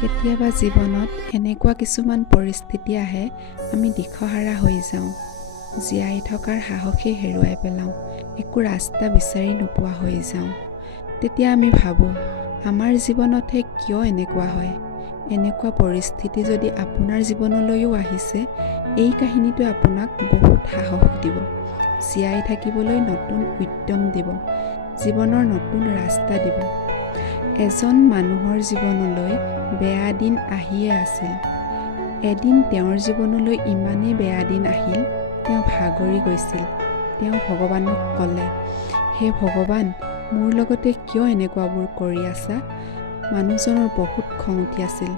কেতিয়াবা জীৱনত এনেকুৱা কিছুমান পৰিস্থিতি আহে, আমি দিশহাৰা হৈ যাওঁ। জীয়াই থকাৰ সাহসেই হেৰুৱাই পেলাওঁ। একো ৰাস্তা বিচাৰি নোপোৱা হৈ যাওঁ। তেতিয়া আমি ভাবোঁ, আমাৰ জীৱনতহে কিয় এনেকুৱা হয়? এনেকুৱা পৰিস্থিতি যদি আপোনাৰ জীৱনলৈও আহিছে, এই কাহিনীটোৱে আপোনাক বহুত সাহস দিব। জীয়াই থাকিবলৈ নতুন উদ্যম দিব। জীৱনৰ নতুন ৰাস্তা দিব। এজন মানুহৰ জীৱনলৈ বেয়া দিন আহিয়ে আছিল। এদিন তেওঁৰ জীৱনলৈ ইমানেই বেয়া দিন আহিল, তেওঁ ভাগৰি গৈছিল। তেওঁ ভগৱানক ক'লে, হে ভগৱান, মোৰ লগতে কিয় এনেকুৱাবোৰ কৰি আছা? মানুহজনৰ বহুত খং উঠি আছিল।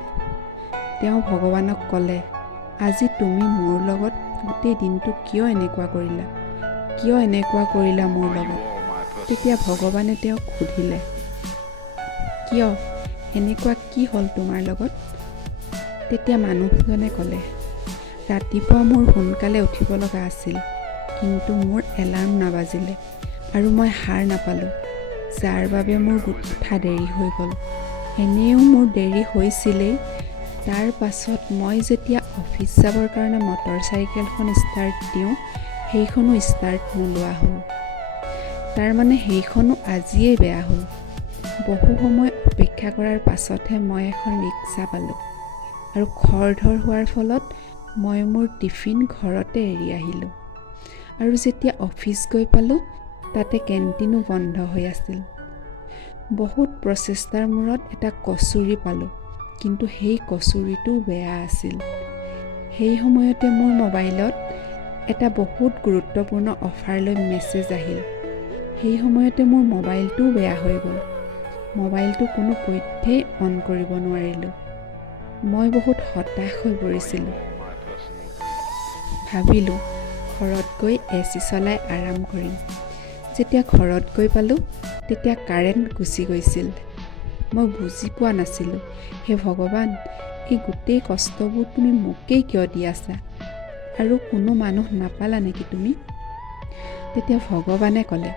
তেওঁ ভগৱানক ক'লে, আজি তুমি মোৰ লগত গোটেই দিনটো কিয় এনেকুৱা কৰিলা? কিয় এনেকুৱা কৰিলা মোৰ লগত? তেতিয়া ভগৱানে তেওঁক সুধিলে, কিয়? এনেকুৱা কি হ'ল তোমাৰ লগত? তেতিয়া মানুহজনে ক'লে, ৰাতিপুৱা মোৰ সোনকালে উঠিব লগা আছিল, কিন্তু মোৰ এলাৰ্ম নাবাজিলে আৰু মই সাৰ নাপালোঁ, যাৰ বাবে মোৰ উঠা দেৰি হৈ গ'ল। এনেও মোৰ দেৰি হৈছিলেই। তাৰ পাছত মই যেতিয়া অফিচ যাবৰ কাৰণে মটৰচাইকেলখন ষ্টাৰ্ট দিওঁ, সেইখনো ষ্টাৰ্ট নোলোৱা হ'ল। তাৰমানে সেইখনো আজিয়েই বেয়া হ'ল। বহু সময় অপেক্ষা কৰাৰ পাছতহে মই এখন ৰিক্সা পালোঁ আৰু খৰধৰ হোৱাৰ ফলত মই মোৰ টিফিন ঘৰতে এৰি আহিলোঁ। আৰু যেতিয়া অফিচ গৈ পালোঁ, তাতে কেণ্টিনো বন্ধ হৈ আছিল। বহুত প্ৰচেষ্টাৰ মূৰত এটা কচুৰি পালোঁ, কিন্তু সেই কচুৰিটোও বেয়া আছিল। সেই সময়তে মোৰ মোবাইলত এটা বহুত গুৰুত্বপূৰ্ণ অফাৰলৈ মেছেজ আহিল। সেই সময়তে মোৰ মোবাইলটোও বেয়া হৈ গ'ল। মোবাইলটো কোনোপধ্যেই অন কৰিব নোৱাৰিলোঁ। মই বহুত হতাশ হৈ পৰিছিলোঁ। ভাবিলোঁ, ঘৰত গৈ AC চলাই আৰাম কৰিম। যেতিয়া ঘৰত গৈ পালোঁ, তেতিয়া কাৰেণ্ট গুচি গৈছিল। মই বুজি পোৱা নাছিলোঁ, হে ভগৱান, এই গোটেই কষ্টবোৰ তুমি মোকেই কিয় দি আছা? আৰু কোনো মানুহ নাপালা নেকি তুমি? তেতিয়া ভগৱানে ক'লে,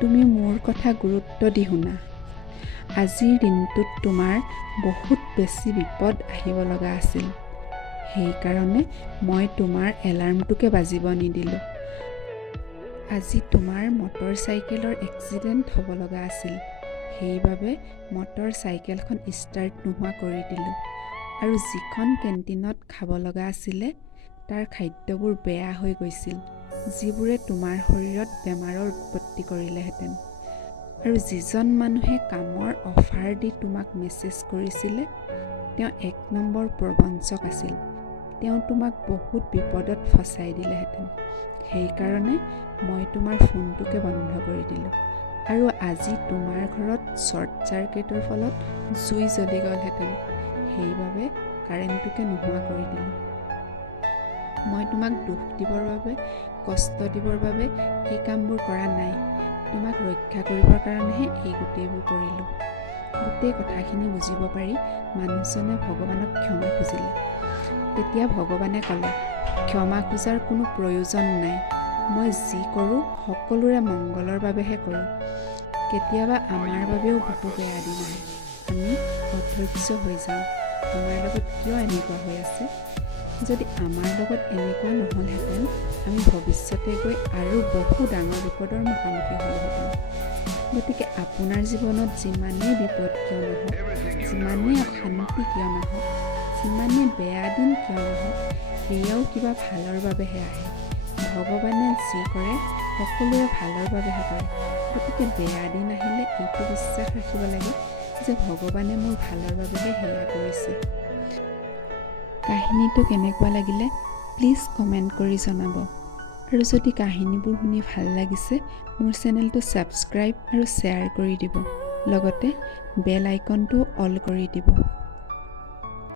তুমি মোৰ কথা গুৰুত্ব দি শুনা। আজিৰ দিনটোত তোমাৰ বহুত বেছি বিপদ আহিব লগা আছিল। সেইকাৰণে মই তোমাৰ এলাৰ্মটোকে বাজিব নিদিলোঁ। আজি তোমাৰ মটৰচাইকেলৰ এক্সিডেণ্ট হ'ব লগা আছিল। সেইবাবে মটৰচাইকেলখন ষ্টাৰ্ট নোহোৱা কৰি দিলোঁ। আৰু যিখন কেণ্টিনত খাব লগা আছিলে, তাৰ খাদ্যবোৰ বেয়া হৈ গৈছিল, যিবোৰে তোমাৰ শৰীৰত বেমাৰৰ উৎপত্তি কৰিলেহেঁতেন। আৰু যিজন মানুহে কামৰ অফাৰ দি তোমাক মেছেজ কৰিছিলে, তেওঁ 1 নম্বৰ প্ৰবঞ্চক আছিল। তেওঁ তোমাক বহুত বিপদত ফচাই দিলেহেঁতেন। সেইকাৰণে মই তোমাৰ ফোনটোকে বন্ধ কৰি দিলোঁ। আৰু আজি তোমাৰ ঘৰত শ্বৰ্ট চাৰ্কিটৰ ফলত জুই জ্বলি গ'লহেঁতেন। সেইবাবে কাৰেণ্টটোকে নোহোৱা কৰি দিলোঁ। মই তোমাক দুখ দিবৰ বাবে, কষ্ট দিবৰ বাবে এই কামবোৰ কৰা নাই। তোমাক ৰক্ষা কৰিবৰ কাৰণেহে এই গোটেইবোৰ কৰিলোঁ। গোটেই কথাখিনি বুজিব পাৰি মানুহজনে ভগৱানক ক্ষমা খুজিলে। তেতিয়া ভগৱানে ক'লে, ক্ষমা খোজাৰ কোনো প্ৰয়োজন নাই। মই যি কৰোঁ সকলোৰে মংগলৰ বাবেহে কৰোঁ। কেতিয়াবা আমাৰ বাবেও বহু বেয়া দিন আহে। আমি অধৈৰ্য হৈ যাওঁ। আমাৰ লগত কিয় এনেকুৱা হৈ আছে? যদি আমাৰ লগত এনেকুৱা নহ'লহেঁতেন, আমি ভৱিষ্যতে গৈ আৰু বহু ডাঙৰ বিপদৰ মুখামুখি হ'লোহেঁতেন। গতিকে আপোনাৰ জীৱনত যিমানেই বিপদ কিয় নহওক, যিমানেই অশান্তি কিয় নহওক, যিমানেই বেয়া দিন কিয় নহওক, সেয়াও কিবা ভালৰ বাবেহে আহে। ভগৱানে যি কৰে সকলোৰে ভালৰ বাবেহে কৰে। গতিকে বেয়া দিন আহিলে এইটো বিশ্বাস ৰাখিব লাগে যে ভগৱানে মোৰ ভালৰ বাবেহে সেয়া কৰিছে। কাহিনীটো কেনেকুৱা লাগিলে প্লিজ কমেণ্ট কৰি জনাব। আৰু যদি কাহিনীবোৰ শুনি ভাল লাগিছে, মোৰ চেনেলটো ছাবস্ক্ৰাইব আৰু শ্বেয়াৰ কৰি দিব। লগতে বেল আইকনটো অল কৰি দিব।